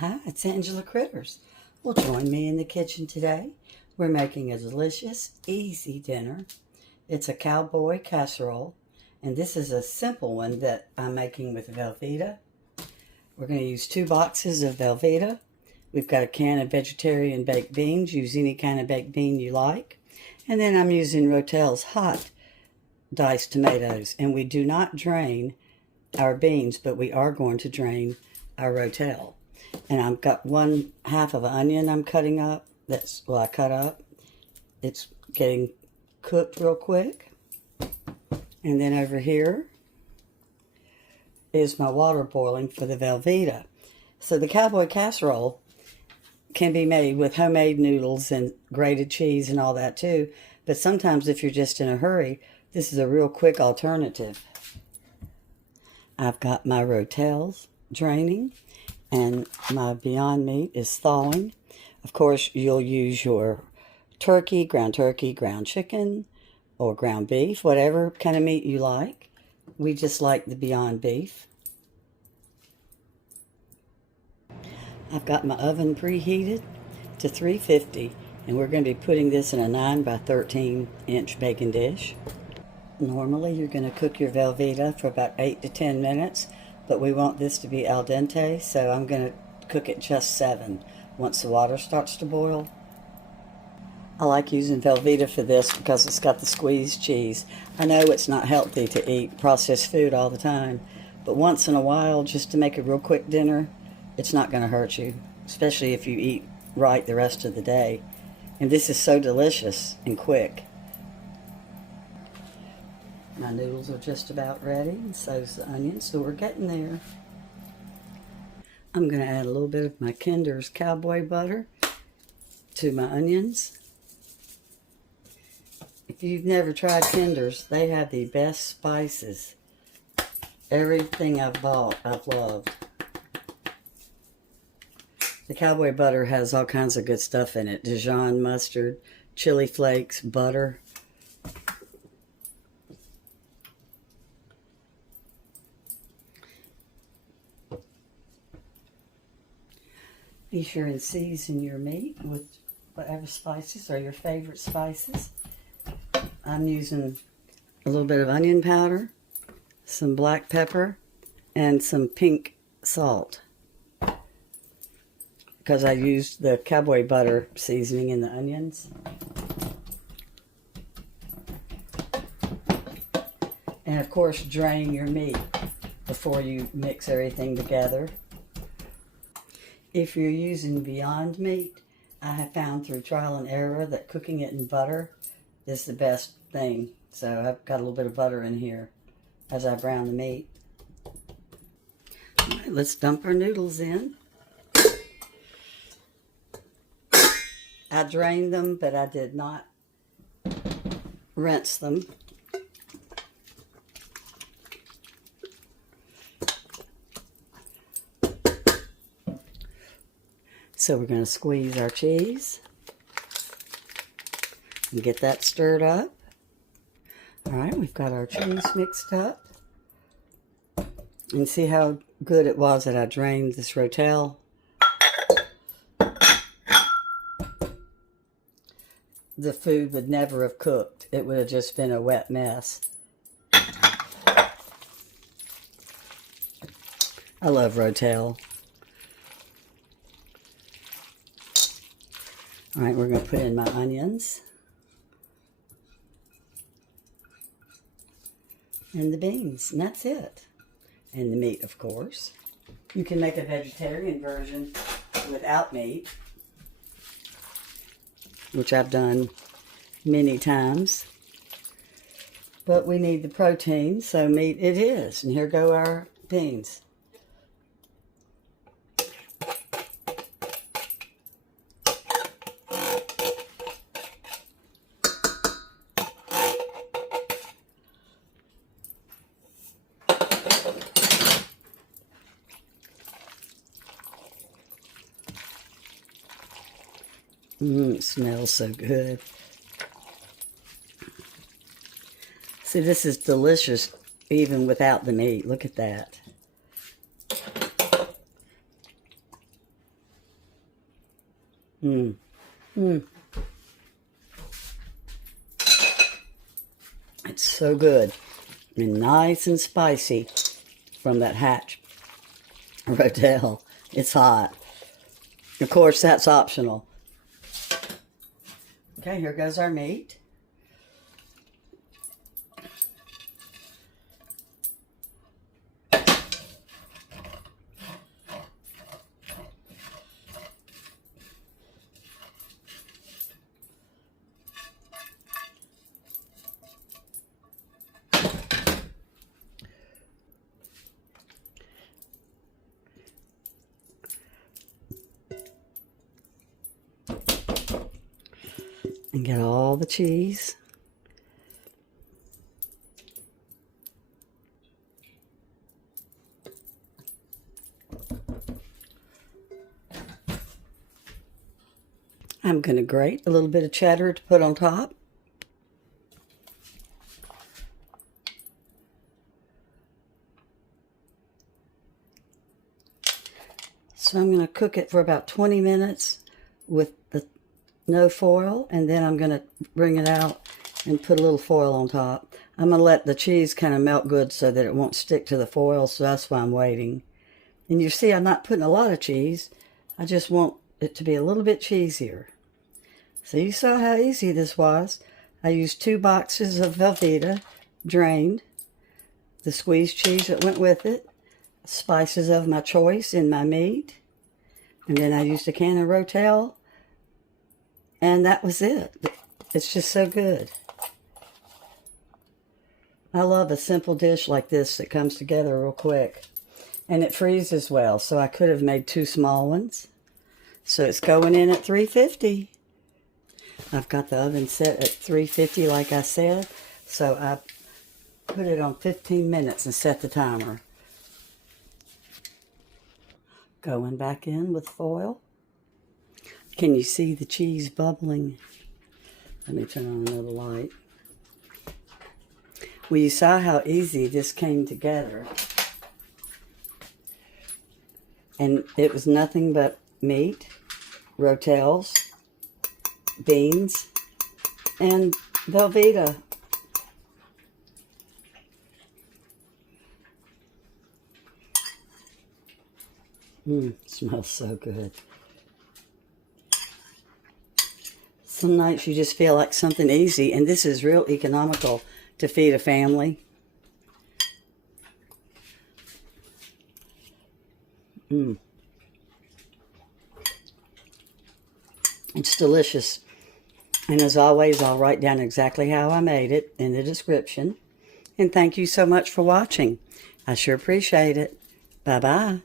Hi, it's Angela Critters. Well, join me in the kitchen today. We're making a delicious, easy dinner. It's a Cowboy Casserole, and this is a simple one that I'm making with Velveeta. We're going to use 2 boxes of Velveeta. We've got a can of vegetarian baked beans. Use any kind of baked bean you like. And then I'm using Rotels hot diced tomatoes. And we do not drain our beans, but we are going to drain our Rotel. And I've got 1/2 of an onion I'm cutting up. I cut up. It's getting cooked real quick. And then over here is my water boiling for the Velveeta. So the Cowboy Casserole can be made with homemade noodles and grated cheese and all that too. But sometimes if you're just in a hurry, this is a real quick alternative. I've got my Rotels draining and my Beyond Meat is thawing. Of course, you'll use your turkey, ground chicken, or ground beef, whatever kind of meat you like. We just like the Beyond Beef. I've got my oven preheated to 350, and we're going to be putting this in a 9 by 13 inch baking dish. Normally, you're going to cook your Velveeta for about 8 to 10 minutes, but we want this to be al dente, so I'm going to cook it just 7 once the water starts to boil. I like using Velveeta for this because it's got the squeezed cheese. I know it's not healthy to eat processed food all the time, but once in a while, just to make a real quick dinner, it's not going to hurt you, especially if you eat right the rest of the day. And this is so delicious and quick. My noodles are just about ready, and so's the onions, so we're getting there. I'm going to add a little bit of my Kinder's cowboy butter to my onions. If you've never tried Kinder's, they have the best spices. Everything I've bought, I've loved. The cowboy butter has all kinds of good stuff in it. Dijon mustard, chili flakes, butter. Be sure and season your meat with whatever spices are your favorite spices. I'm using a little bit of onion powder, some black pepper, and some pink salt, because I used the cowboy butter seasoning in the onions. And of course, drain your meat before you mix everything together. If you're using Beyond Meat, I have found through trial and error that cooking it in butter is the best thing. So I've got a little bit of butter in here as I brown the meat. All right, let's dump our noodles in. I drained them, but I did not rinse them. So we're going to squeeze our cheese and get that stirred up. All right, we've got our cheese mixed up. And see how good it was that I drained this Rotel. The food would never have cooked. It would have just been a wet mess. I love Rotel. All right, we're going to put in my onions and the beans, and that's it. And the meat, of course. You can make a vegetarian version without meat, which I've done many times. But we need the protein, so meat it is. And here go our beans. It smells so good. See, this is delicious even without the meat. Look at that. Mmm. Mmm. It's so good and nice and spicy from that Hatch Rotel. It's hot. Of course, that's optional. Okay, here goes our meat. And get all the cheese. I'm going to grate a little bit of cheddar to put on top. So I'm going to cook it for about 20 minutes with the no foil, and then I'm going to bring it out and put a little foil on top. I'm going to let the cheese kind of melt good so that it won't stick to the foil, so that's why I'm waiting. And you see, I'm not putting a lot of cheese. I just want it to be a little bit cheesier. So you saw how easy this was. I used 2 boxes of Velveeta, drained, the squeezed cheese that went with it, spices of my choice in my meat, and then I used a can of Rotel, and that was it. It's just so good. I love a simple dish like this that comes together real quick. And it freezes well, so I could have made 2 small ones. So it's going in at 350. I've got the oven set at 350 like I said, so I put it on 15 minutes and set the timer. Going back in with foil. Can you see the cheese bubbling? Let me turn on another light. Well, you saw how easy this came together. And it was nothing but meat, Rotels, beans, and Velveeta. Smells so good. Some nights you just feel like something easy, and this is real economical to feed a family. It's delicious. And as always, I'll write down exactly how I made it in the description. And thank you so much for watching. I sure appreciate it. Bye-bye.